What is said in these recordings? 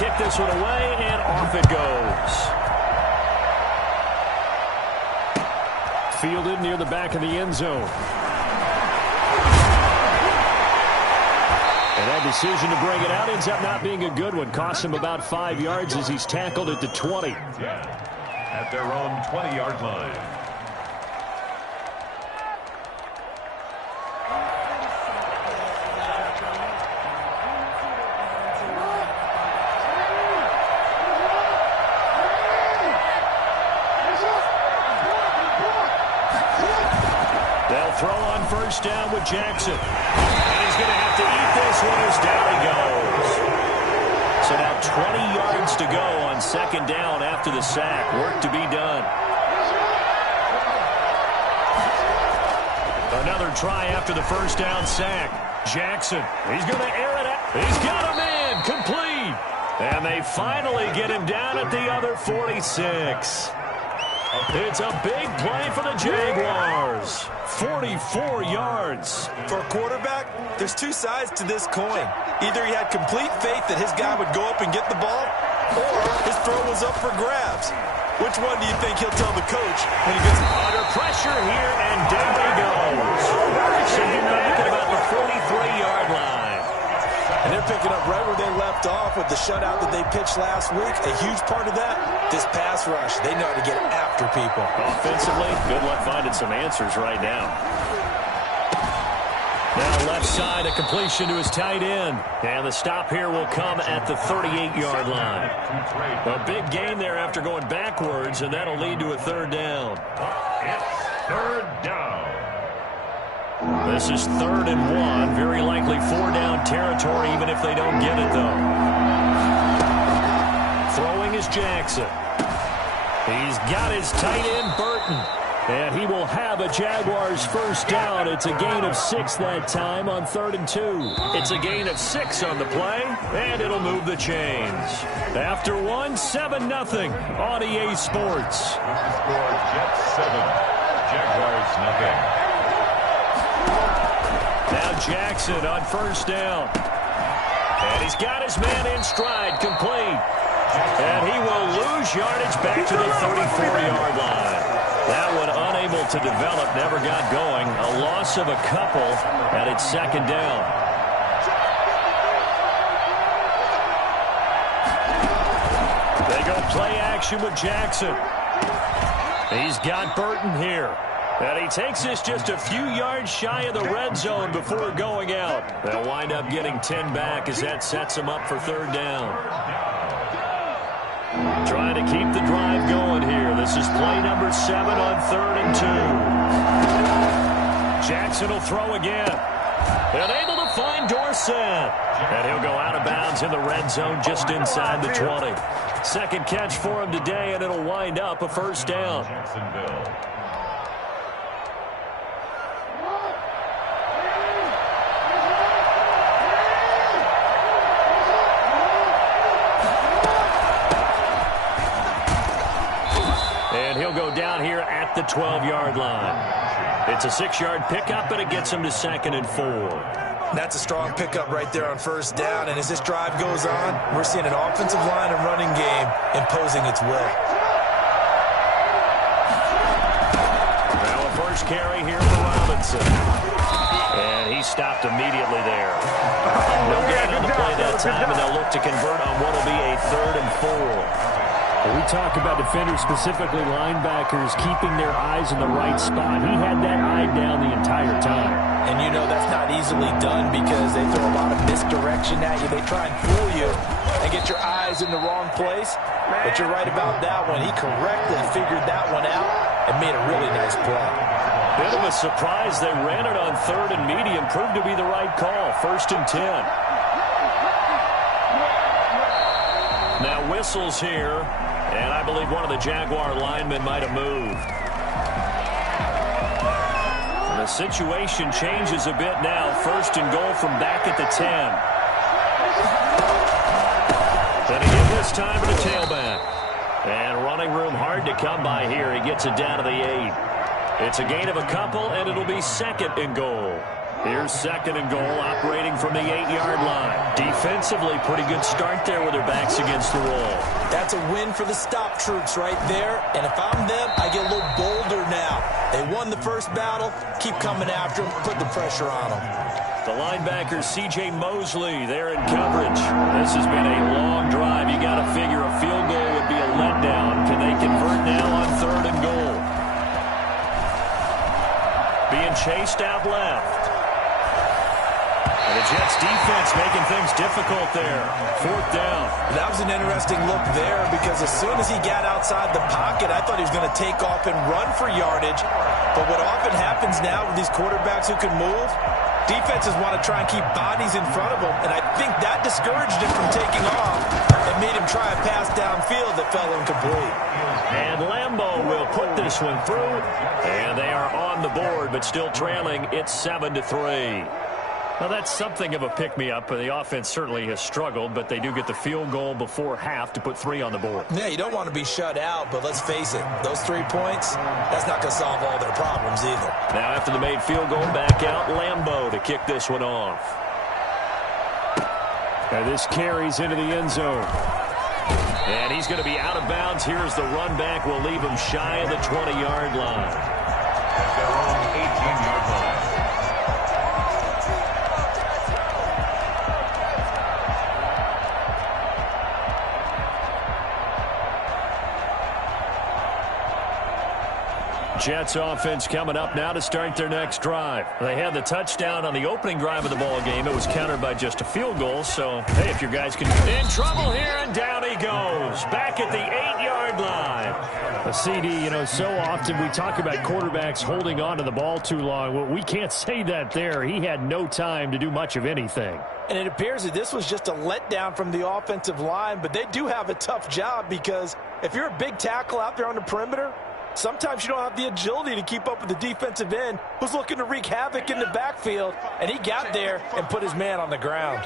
kick this one away, and off it goes. Fielded near the back of the end zone. And that decision to bring it out ends up not being a good one. Costs him about 5 yards as he's tackled at the 20. At their own 20-yard line. They'll throw on first down with Jackson. And he's going to have to eat this one as down he goes. So now 20 yards to go on second down after the sack. Work to be done. Another try after the first down sack. Jackson, he's going to air it out. He's got him in, complete. And they finally get him down at the other 46. It's a big play for the Jaguars. 44 yards. For a quarterback, there's two sides to this coin. Either he had complete faith that his guy would go up and get the ball, or his throw was up for grabs. Which one do you think he'll tell the coach when he gets under pressure here, and down he goes. Sending back at about the 43-yard line. And they're picking up right where they left off with the shutout that they pitched last week. A huge part of that, this pass rush. They know how to get after people. Offensively, good luck finding some answers right now. Now left side, a completion to his tight end. And the stop here will come at the 38-yard line. A big gain there after going backwards, and that'll lead to a third down. It's third down. This is 3rd and 1. Very likely 4-down territory, even if they don't get it, though. Throwing is Jackson. He's got his tight end, Burton. And he will have a Jaguars first down. It's a gain of 6 that time on 3rd and 2. It's a gain of 6 on the play, and it'll move the chains. After 1, 7-0 on EA Sports. Score Jets 7, Jaguars nothing. Now Jackson on first down. And he's got his man in stride, complete. And he will lose yardage back to the 34-yard line. That one unable to develop, never got going. A loss of a couple, and it's second down. They go play action with Jackson. He's got Burton here. And he takes this just a few yards shy of the red zone before going out. They'll wind up getting 10 back as that sets them up for third down. Trying to keep the drive going here. This is play number 7 on 3rd and 2. Jackson will throw again. And able to find Dorsett. And he'll go out of bounds in the red zone just inside the 20. Second catch for him today, and it'll wind up a first down. And he'll go down here at the 12-yard line. It's a 6-yard pickup, and it gets him to 2nd and 4. That's a strong pickup right there on first down. And as this drive goes on, we're seeing an offensive line and running game imposing its will. Now a first carry here for Robinson. And he stopped immediately there. No gain on the play that time, and they'll look to convert on what will be a 3rd and 4. We talk about defenders, specifically linebackers, keeping their eyes in the right spot. He had that eye down the entire time. And you know that's not easily done because they throw a lot of misdirection at you. They try and fool you and get your eyes in the wrong place. But you're right about that one. He correctly figured that one out and made a really nice play. Bit of a surprise. They ran it on 3rd and medium. Proved to be the right call. 1st and 10. Now whistles here. And I believe one of the Jaguar linemen might have moved. And the situation changes a bit now. 1st and goal from back at the 10. Then again this time to the tailback. And running room hard to come by here. He gets it down to the 8. It's a gain of a couple, and it'll be 2nd and goal. Here's 2nd and goal, operating from the 8-yard line. Defensively, pretty good start there with their backs against the wall. That's a win for the stop troops right there. And if I'm them, I get a little bolder now. They won the first battle. Keep coming after them. Put the pressure on them. The linebacker, C.J. Mosley, there in coverage. This has been a long drive. You got to figure a field goal would be a letdown. Can they convert now on 3rd and goal? Being chased out left. And the Jets defense making things difficult there. 4th down. That was an interesting look there because as soon as he got outside the pocket, I thought he was going to take off and run for yardage. But what often happens now with these quarterbacks who can move, defenses want to try and keep bodies in front of them. And I think that discouraged him from taking off and made him try a pass downfield that fell incomplete. And Lambeau will put this one through. And they are on the board, but still trailing. It's 7-3. Well, that's something of a pick-me-up. The offense certainly has struggled, but they do get the field goal before half to put 3 on the board. Yeah, you don't want to be shut out, but let's face it, those 3 points, that's not going to solve all their problems either. Now after the made field goal, back out Lambeau to kick this one off. And this carries into the end zone. And he's going to be out of bounds. Here's the run back. Will leave him shy of the 20-yard line. At their own 18-yard line. Jets offense coming up now to start their next drive. They had the touchdown on the opening drive of the ball game. It was countered by just a field goal. So, hey, if your guys can... In trouble here, and down he goes. Back at the 8-yard line. A CD, so often we talk about quarterbacks holding on to the ball too long. Well, we can't say that there. He had no time to do much of anything. And it appears that this was just a letdown from the offensive line, but they do have a tough job because if you're a big tackle out there on the perimeter, sometimes you don't have the agility to keep up with the defensive end who's looking to wreak havoc in the backfield, and he got there and put his man on the ground.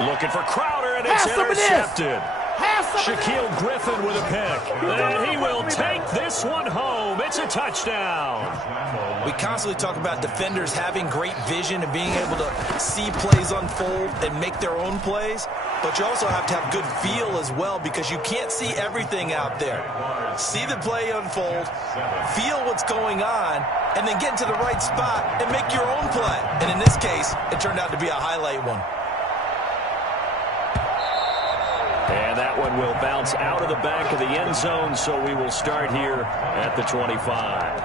Looking for Crowder, and it's intercepted. Shaquille Griffin with a pick. And he will take this one home. It's a touchdown. We constantly talk about defenders having great vision and being able to see plays unfold and make their own plays. But you also have to have good feel as well because you can't see everything out there. See the play unfold, feel what's going on, and then get into the right spot and make your own play. And in this case, it turned out to be a highlight one. And that one will bounce out of the back of the end zone, so we will start here at the 25.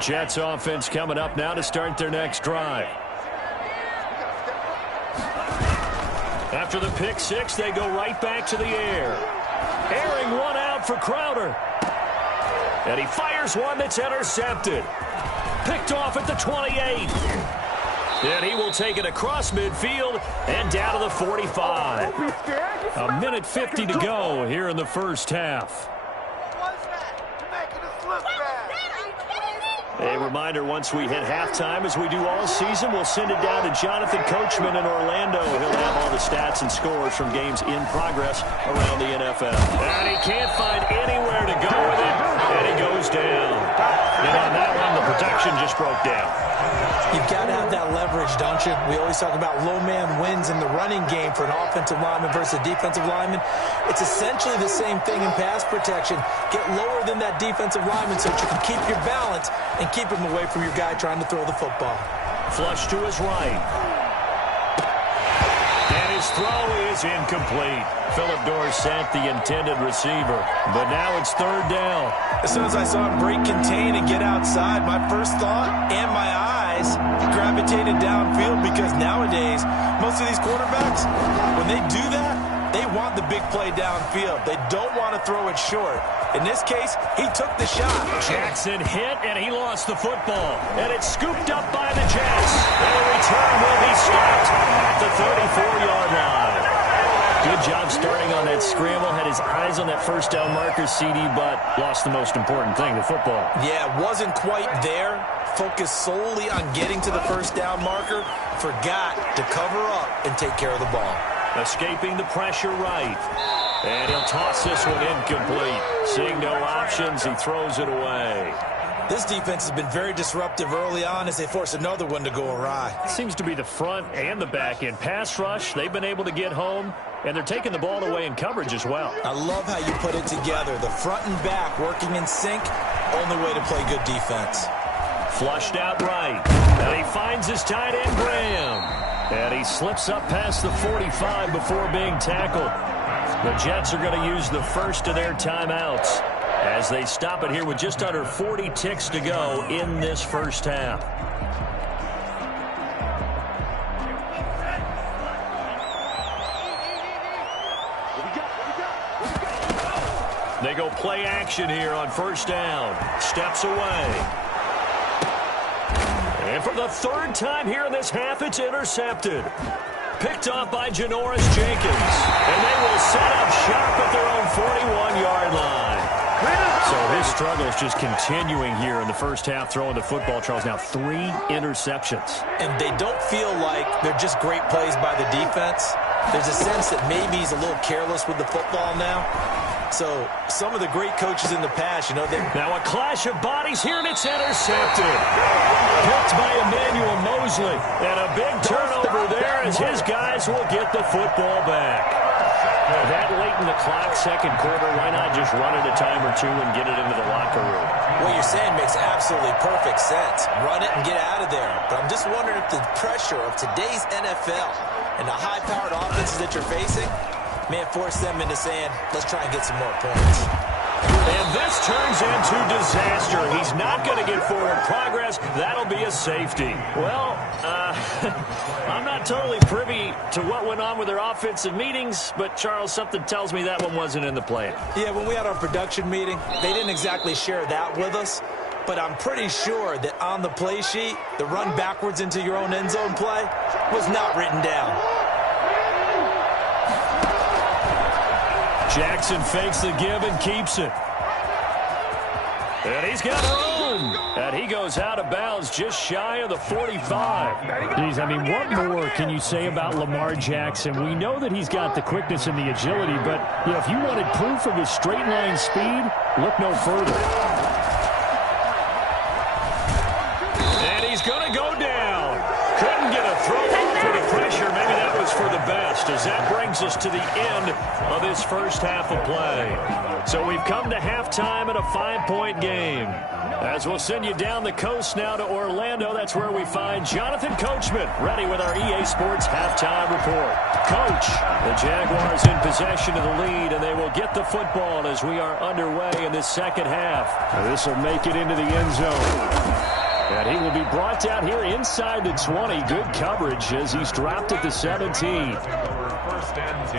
Jets offense coming up now to start their next drive. After the pick six, they go right back to the air. Airing one out for Crowder. And he fires one that's intercepted. Picked off at the 28. And he will take it across midfield and down to the 45. A minute 50 to go here in the first half. A reminder, once we hit halftime, as we do all season, we'll send it down to Jonathan Coachman in Orlando. He'll have all the stats and scores from games in progress around the NFL. And he can't find anywhere to go with it, and he goes down. And on that one, the protection just broke down. You've got to have that leverage, don't you? We always talk about low man wins in the running game for an offensive lineman versus a defensive lineman. It's essentially the same thing in pass protection. Get lower than that defensive lineman so that you can keep your balance and keep him away from your guy trying to throw the football. Flush to his right. And his throw is incomplete. Philip Dorsett, the intended receiver. But now it's third down. As soon as I saw him break contain and get outside, my first thought and my eyes gravitated downfield because nowadays, most of these quarterbacks, when they do that, they want the big play downfield. They don't want to throw it short. In this case, he took the shot. Jackson hit, and he lost the football. And it's scooped up by the Jets. And the return will be stopped at the 34-yard line. Good job starting on that scramble. Had his eyes on that first down marker, CD, but lost the most important thing, the football. Yeah, wasn't quite there. Focused solely on getting to the first down marker. Forgot to cover up and take care of the ball. Escaping the pressure right. And he'll toss this one incomplete. Seeing no options, he throws it away. This defense has been very disruptive early on as they force another one to go awry. Seems to be the front and the back end. Pass rush, they've been able to get home, and they're taking the ball away in coverage as well. I love how you put it together. The front and back working in sync, only way to play good defense. Flushed out right. And he finds his tight end, Graham. And he slips up past the 45 before being tackled. The Jets are going to use the first of their timeouts as they stop it here with just under 40 ticks to go in this first half. They go play action here on first down. Steps away. And for the third time here in this half, it's intercepted. Picked off by Janoris Jenkins. And they will set up shop at their own 41-yard line. So his struggle is just continuing here in the first half, throwing the football, Charles. Now 3 interceptions. And they don't feel like they're just great plays by the defense. There's a sense that maybe he's a little careless with the football now. So some of the great coaches in the past, you know, they... Now a clash of bodies here, and it's intercepted. Picked by Emmanuel Mosley. And a big turnover there as his guys will get the football back. That late in the clock, second quarter, why not just run it a time or two and get it into the locker room? What you're saying makes absolutely perfect sense. Run it and get out of there. But I'm just wondering if the pressure of today's NFL and the high-powered offenses that you're facing may have forced them into saying, let's try and get some more points. And this turns into disaster. He's not going to get forward progress. That'll be a safety. Well, I'm not totally privy to what went on with their offensive meetings, but, Charles, something tells me that one wasn't in the plan. Yeah, when we had our production meeting, they didn't exactly share that with us, but I'm pretty sure that on the play sheet, the run backwards into your own end zone play was not written down. Jackson fakes the give and keeps it. And he's got room. And he goes out of bounds just shy of the 45. Geez, I mean, what more can you say about Lamar Jackson? We know that he's got the quickness and the agility, but you know, if you wanted proof of his straight line speed, look no further. And he's going to go down. Couldn't get a throw off for the pressure. Maybe that was for the best, as that brings us to the end of this first half of play. So we've come to halftime in a 5-point game. As we'll send you down the coast now to Orlando, that's where we find Jonathan Coachman, ready with our EA Sports halftime report. Coach, the Jaguars in possession of the lead, and they will get the football as we are underway in this second half. This will make it into the end zone. And he will be brought down here inside the 20. Good coverage as he's dropped at the 17. First and 10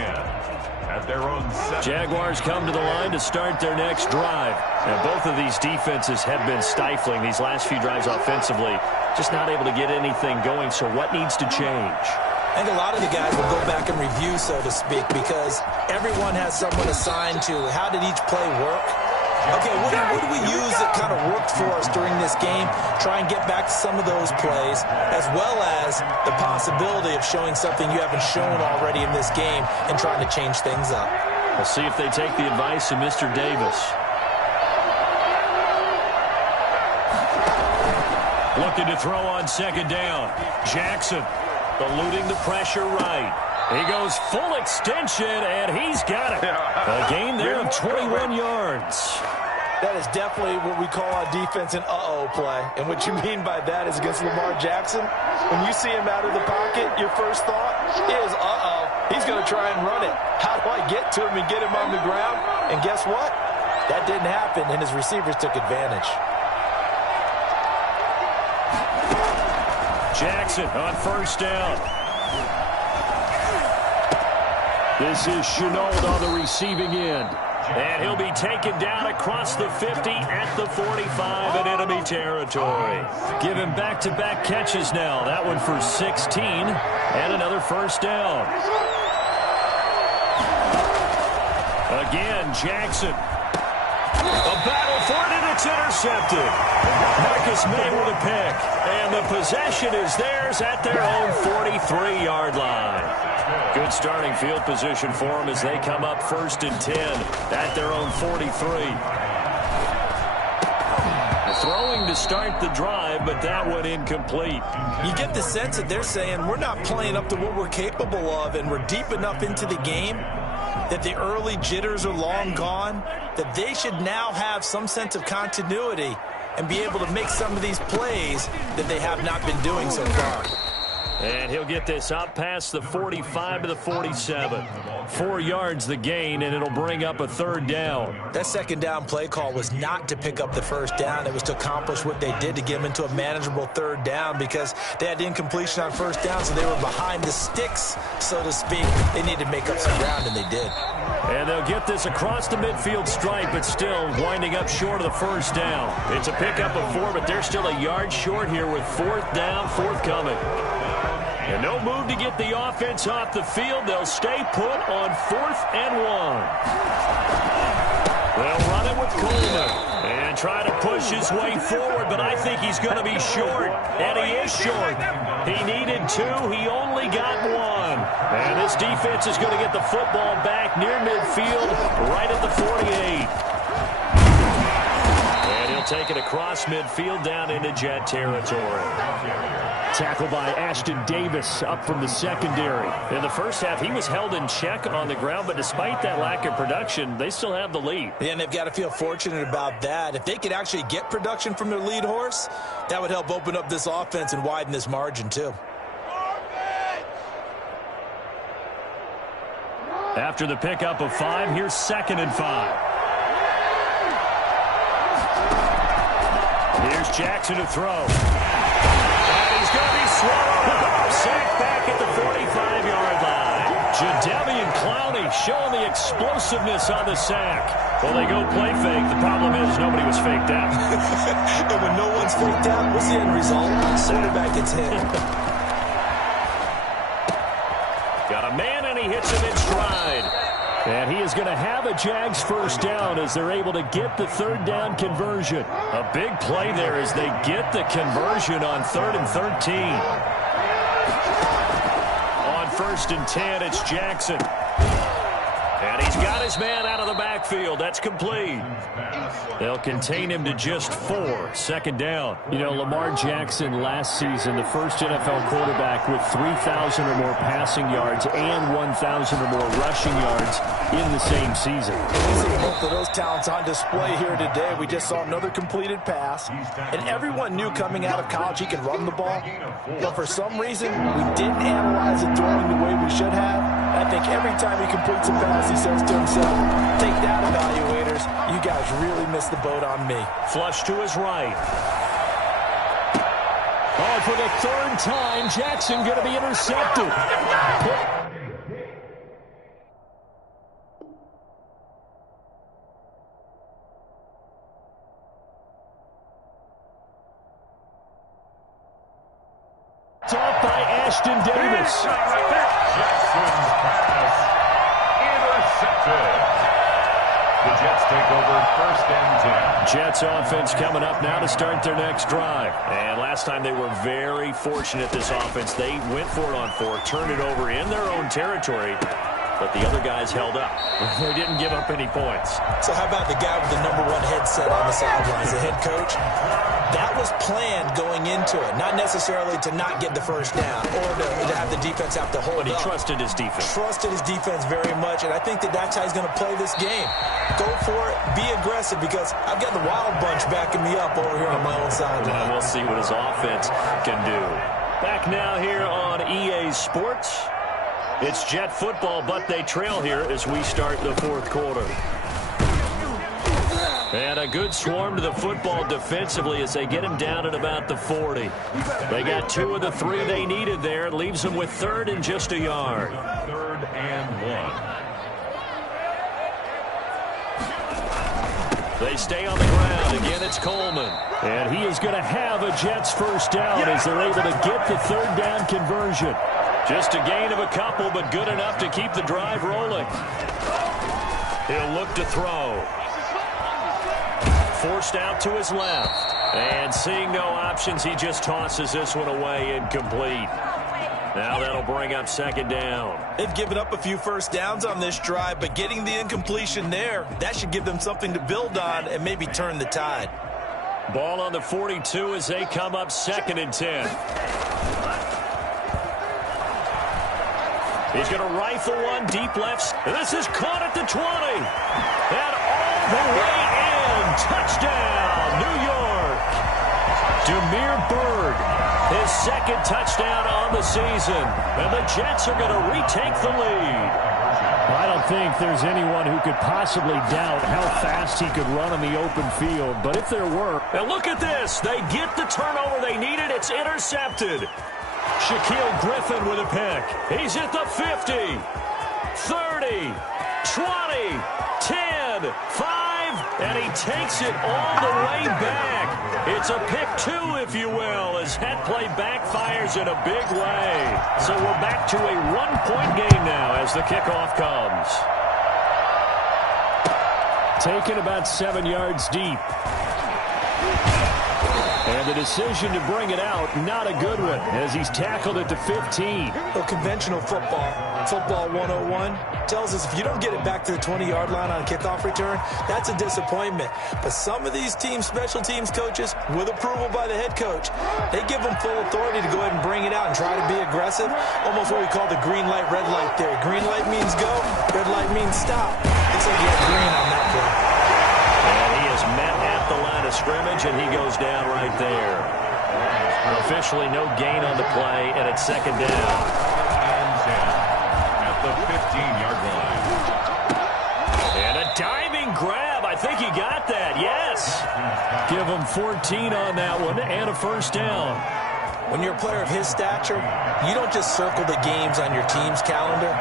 at their own 7. Jaguars come to the line to start their next drive. And both of these defenses have been stifling these last few drives offensively. Just not able to get anything going. So what needs to change? I think a lot of the guys will go back and review, so to speak, because everyone has someone assigned to how did each play work. Okay, what do we use that kind of worked for us during this game? Try and get back to some of those plays, as well as the possibility of showing something you haven't shown already in this game and trying to change things up. We'll see if they take the advice of Mr. Davis. Looking to throw on second down. Jackson eluding the pressure right. He goes full extension, and he's got it. A gain there of 21 yards. That is definitely what we call on defense an uh-oh play. And what you mean by that is against Lamar Jackson, when you see him out of the pocket, your first thought is, uh-oh, he's going to try and run it. How do I get to him and get him on the ground? And guess what? That didn't happen, and his receivers took advantage. Jackson on first down. This is Chenault on the receiving end. And he'll be taken down across the 50 at the 45 in enemy territory. Give him back-to-back catches now. That one for 16 and another first down. Again, Jackson. A battle for it, and it's intercepted. Marcus May with a pick. And the possession is theirs at their own 43-yard line. Good starting field position for them as they come up 1st and 10 at their own 43. Throwing to start the drive, but that one incomplete. You get the sense that they're saying we're not playing up to what we're capable of, and we're deep enough into the game that the early jitters are long gone, that they should now have some sense of continuity and be able to make some of these plays that they have not been doing so far. And he'll get this up past the 45 to the 47. 4 yards the gain, and it'll bring up a 3rd down. That 2nd down play call was not to pick up the 1st down. It was to accomplish what they did to get them into a manageable 3rd down because they had incompletion on 1st down, so they were behind the sticks, so to speak. They needed to make up some ground, and they did. And they'll get this across the midfield stripe, but still winding up short of the 1st down. It's a pickup of 4, but they're still a yard short here with 4th down, forthcoming. And no move to get the offense off the field. They'll stay put on 4th and 1. They'll run it with Coleman and try to push his way forward, but I think he's going to be short, and he is short. He needed 2. He only got 1. And this defense is going to get the football back near midfield, right at the 48. And he'll take it across midfield down into Jet territory. Tackled by Ashton Davis up from the secondary. In the first half, he was held in check on the ground, but despite that lack of production, they still have the lead. And they've got to feel fortunate about that. If they could actually get production from their lead horse, that would help open up this offense and widen this margin too. After the pickup of 5, here's 2nd and 5. Here's Jackson to throw. He's going to be swallowed up. Sacked back at the 45-yard line. Jadeveon Clowney showing the explosiveness on the sack. Well, they go play fake. The problem is nobody was faked out. And when no one's faked out, what's the end result? Quarterback gets hit. Got a man, and he hits him in stride. And he is going to have a Jags 1st down as they're able to get the 3rd down conversion. A big play there as they get the conversion on 3rd and 13. On 1st and 10, it's Jackson. And he's got his man out of the backfield. That's complete. They'll contain him to just 4. 2nd down. You know, Lamar Jackson last season, the first NFL quarterback with 3,000 or more passing yards and 1,000 or more rushing yards in the same season. We see both of those talents on display here today. We just saw another completed pass, and everyone knew coming out of college he could run the ball. But for some reason, we didn't analyze it throwing the way we should have. I think every time he completes a pass, he says to himself, take that, evaluators. You guys really missed the boat on me. Flush to his right. Oh, for the 3rd time, Jackson going to be intercepted. It's off by Ashton Davis. Jackson's pass intercepted. The Jets take over 1st and 10. Jets offense coming up now to start their next drive. And last time they were very fortunate, this offense. They went for it on 4, turned it over in their own territory, but the other guys held up. They didn't give up any points. So how about the guy with the #1 headset on the sidelines, the head coach? That was planned going into it, not necessarily to not get the 1st down or to have the defense have to hold But he up. trusted his defense. Trusted his defense very much, and I think that that's how he's going to play this game. Go for it, be aggressive, because I've got the Wild Bunch backing me up over here on my own sideline. And we'll see what his offense can do. Back now here on EA Sports. It's Jet football, but they trail here as we start the 4th quarter. And a good swarm to the football defensively as they get him down at about the 40. They got 2 of the 3 they needed there. It leaves them with 3rd and just a yard. 3rd and 1. They stay on the ground. Again, it's Coleman. And he is going to have a Jets 1st down as they're able to get the 3rd down conversion. Just a gain of a couple, but good enough to keep the drive rolling. He'll look to throw. Forced out to his left. And seeing no options, he just tosses this one away incomplete. Now that'll bring up second down. They've given up a few first downs on this drive, but getting the incompletion there, that should give them something to build on and maybe turn the tide. Ball on the 42 as they come up 2nd and 10. He's going to rifle one deep left. This is caught at the 20. And all the way in. Touchdown, New York. Demir Bird, his 2nd touchdown on the season. And the Jets are going to retake the lead. I don't think there's anyone who could possibly doubt how fast he could run on the open field. But if there were... And look at this. They get the turnover they needed. It's intercepted. Shaquille Griffin with a pick. He's at the 50, 30, 20, 10, 5, and he takes it all the way back. It's a pick 2, if you will, as that play backfires in a big way. So we're back to a 1-point game now as the kickoff comes. Taken about 7 yards deep. And the decision to bring it out, not a good one, as he's tackled at the 15. Well, conventional football 101, tells us if you don't get it back to the 20-yard line on a kickoff return, that's a disappointment. But some of these special teams coaches, with approval by the head coach, they give them full authority to go ahead and bring it out and try to be aggressive, almost what we call the green light, red light theory. Green light means go, red light means stop. Looks like you had green on that play. And he is met at the line of scrimmage, and he goes down right there. Officially no gain on the play, and it's 2nd down. At the 15-yard line. And a diving grab. I think he got that, yes. Give him 14 on that one and a first down. When you're a player of his stature, you don't just circle the games on your team's calendar.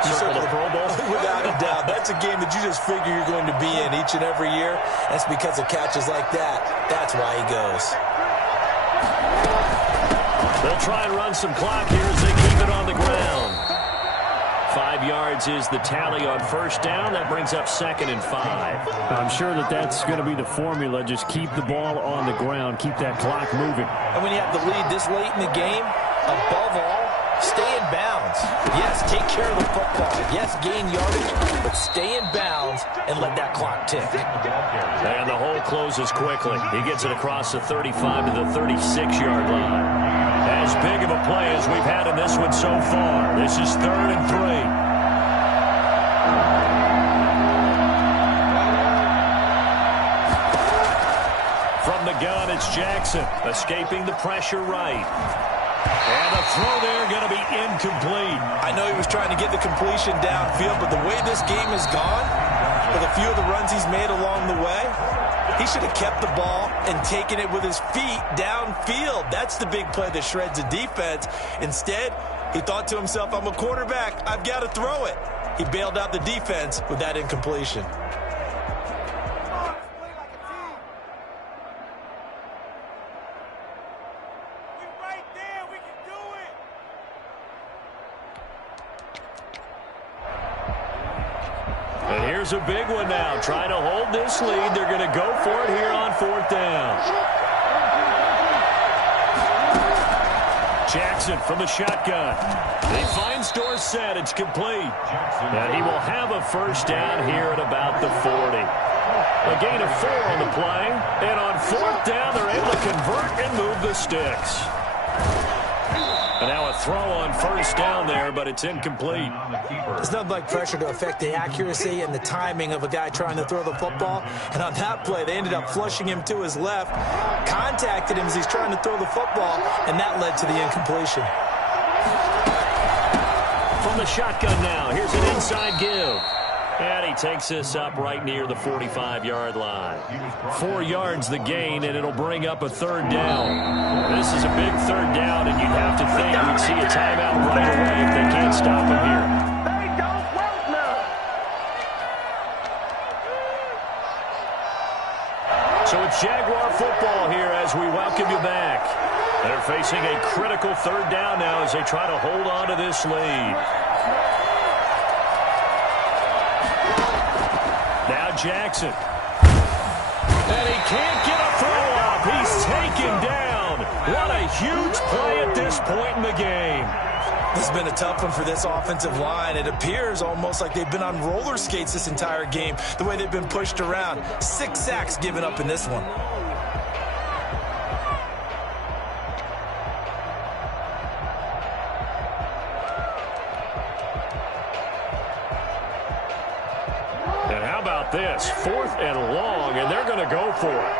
You circle the Pro Bowl? Without a doubt. That's a game that you just figure you're going to be in each and every year. That's because of catches like that. That's why he goes. They'll try and run some clock here as they keep it on the ground. 5 yards is the tally on first down. That brings up 2nd and 5. I'm sure that's going to be the formula. Just keep the ball on the ground. Keep that clock moving. And when you have the lead this late in the game, above all, stay in bounds. Yes, take care of the football. Yes, gain yardage, but stay in bounds and let that clock tick. And the hole closes quickly. He gets it across the 35 to the 36-yard line. As big of a play as we've had in this one so far. This is 3rd and 3. From the gun, it's Jackson, escaping the pressure right. And the throw there going to be incomplete. I know he was trying to get the completion downfield, but the way this game has gone, with a few of the runs he's made along the way, he should have kept the ball and taken it with his feet downfield. That's the big play that shreds the defense. Instead, he thought to himself, I'm a quarterback, I've got to throw it. He bailed out the defense with that incompletion. And here's a big one now. Trying to hold this lead. They're going to go for it here on 4th down. Jackson from the shotgun. He finds Dorsett. It's complete. And he will have a first down here at about the 40. A gain of 4 on the play. And on 4th down, they're able to convert and move the sticks. And now a throw on first down there, but it's incomplete. There's nothing like pressure to affect the accuracy and the timing of a guy trying to throw the football. And on that play, they ended up flushing him to his left, contacted him as he's trying to throw the football, and that led to the incompletion. From the shotgun now, here's an inside give. And he takes this up right near the 45-yard line. 4 yards the gain, and it'll bring up a 3rd down. This is a big 3rd down, and you'd have to think we'd see a timeout right away if they can't stop him here. So it's Jaguar football here as we welcome you back. They're facing a critical 3rd down now as they try to hold on to this lead. Now Jackson. And he can't get a throw up. He's taken down. What a huge play at this point in the game. This has been a tough one for this offensive line. It appears almost like they've been on roller skates this entire game, the way they've been pushed around. 6 sacks given up in this one. And how about this? 4th and long, and they're going to go for it.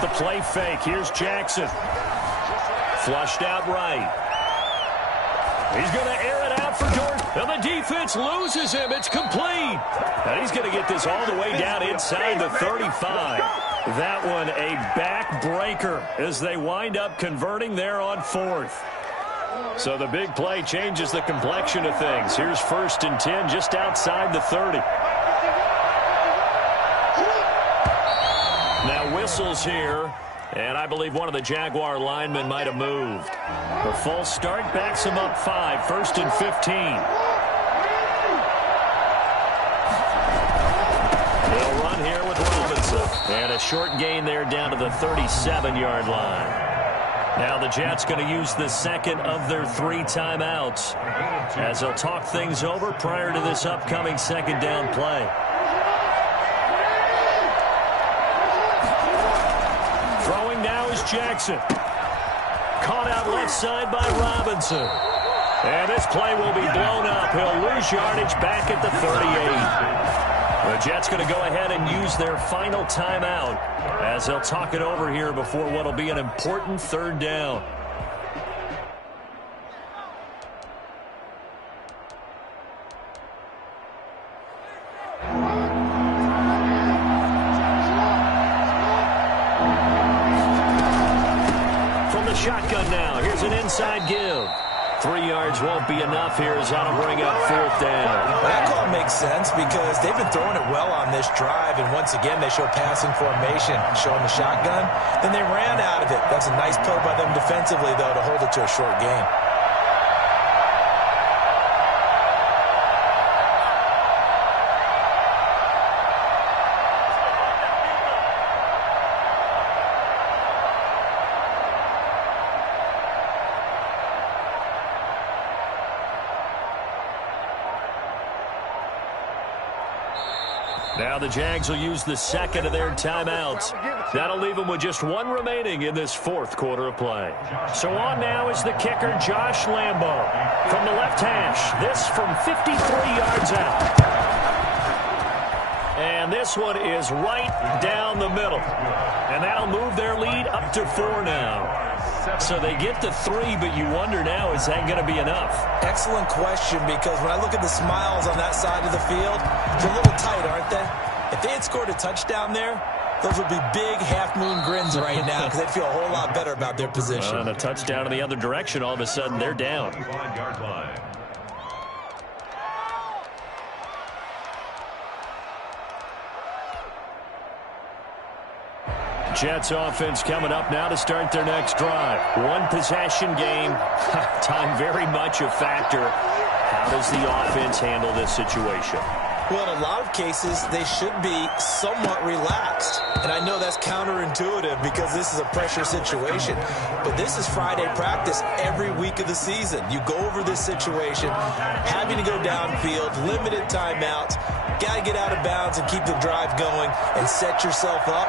The play fake. Here's Jackson. Flushed out right. He's going to air it out for Jordan. And the defense loses him. It's complete. And he's going to get this all the way down inside the 35. That one a backbreaker as they wind up converting there on 4th. So the big play changes the complexion of things. Here's 1st and 10 just outside the 30. Now whistles here, and I believe one of the Jaguar linemen might have moved. The false start backs him up 5, 1st and 15. They'll run here with Robinson. And a short gain there down to the 37-yard line. Now the Jets going to use the second of their 3 timeouts as they'll talk things over prior to this upcoming second down play. Jackson. Caught out left side by Robinson. And this play will be blown up. He'll lose yardage back at the 38. The Jets going to go ahead and use their final timeout as they'll talk it over here before what will be an important 3rd down. Shotgun now. Here's an inside give. 3 yards won't be enough here as that'll bring up 4th down. Well, that call makes sense because they've been throwing it well on this drive, and once again they show passing formation, showing the shotgun. Then they ran out of it. That's a nice play by them defensively, though, to hold it to a short gain. Now the Jags will use the second of their timeouts. That'll leave them with just 1 remaining in this 4th quarter of play. So on now is the kicker, Josh Lambo. From the left hash, this from 53 yards out. And this one is right down the middle. And that'll move their lead up to 4 now. So they get to 3, but you wonder now, is that going to be enough? Excellent question, because when I look at the smiles on that side of the field, they're a little tight, aren't they? If they had scored a touchdown there, those would be big half-moon grins right now because they'd feel a whole lot better about their position. And a touchdown in the other direction, all of a sudden they're down. Jets offense coming up now to start their next drive. 1 possession game. Time very much a factor. How does the offense handle this situation? Well, in a lot of cases, they should be somewhat relaxed. And I know that's counterintuitive because this is a pressure situation. But this is Friday practice every week of the season. You go over this situation, having to go downfield, limited timeouts, got to get out of bounds and keep the drive going and set yourself up.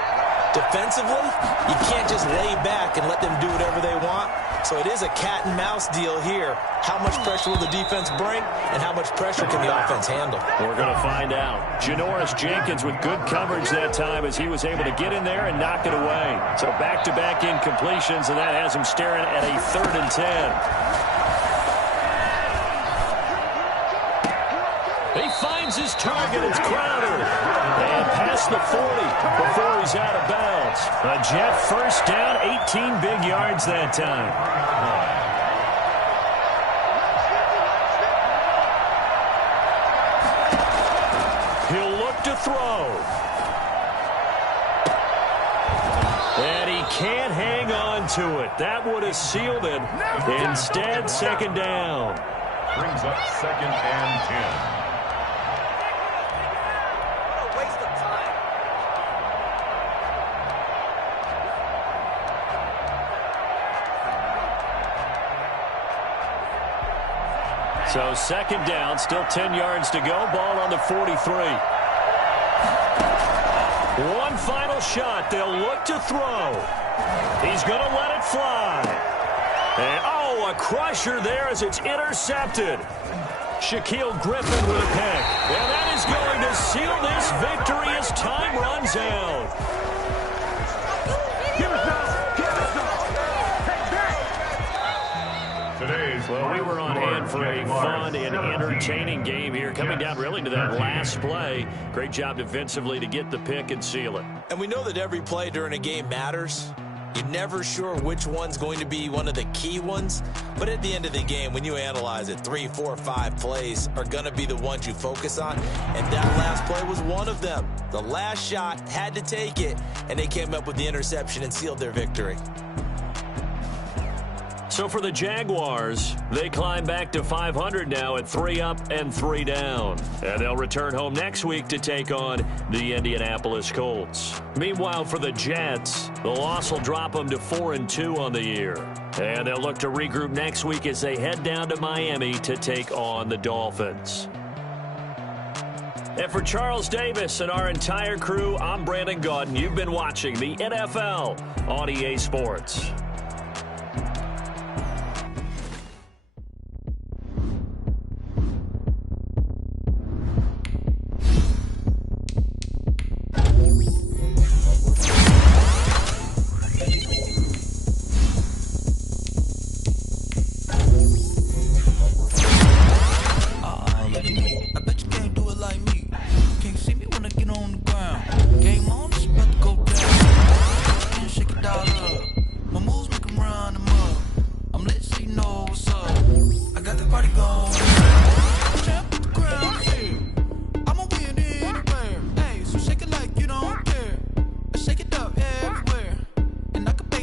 Defensively, you can't just lay back and let them do whatever they want. So it is a cat and mouse deal here. How much pressure will the defense bring, and how much pressure can the offense handle? We're going to find out. Janoris Jenkins with good coverage that time as he was able to get in there and knock it away. So back-to-back incompletions, and that has him staring at a 3rd and 10. He finds his target. It's Crowder. And past the 40 before he's out of bounds. A Jet first down, 18 big yards that time. He'll look to throw. And he can't hang on to it. That would have sealed it. Instead, 2nd down. Brings up 2nd and 10. So second down, still 10 yards to go. Ball on the 43. One final shot. They'll look to throw. He's going to let it fly. And, oh, a crusher there as it's intercepted. Shaquille Griffin with a pick. And that is going to seal this victory as time runs out. Well, we were on hand for a fun and entertaining game here, coming down really to that last play. Great job defensively to get the pick and seal it. And we know that every play during a game matters. You're never sure which one's going to be one of the key ones. But at the end of the game, when you analyze it, 3, 4, 5 plays are going to be the ones you focus on. And that last play was one of them. The last shot had to take it, and they came up with the interception and sealed their victory. So for the Jaguars, they climb back to 500 now at 3 up and 3 down. And they'll return home next week to take on the Indianapolis Colts. Meanwhile, for the Jets, the loss will drop them to 4-2 on the year. And they'll look to regroup next week as they head down to Miami to take on the Dolphins. And for Charles Davis and our entire crew, I'm Brandon Gaudin. You've been watching the NFL on EA Sports.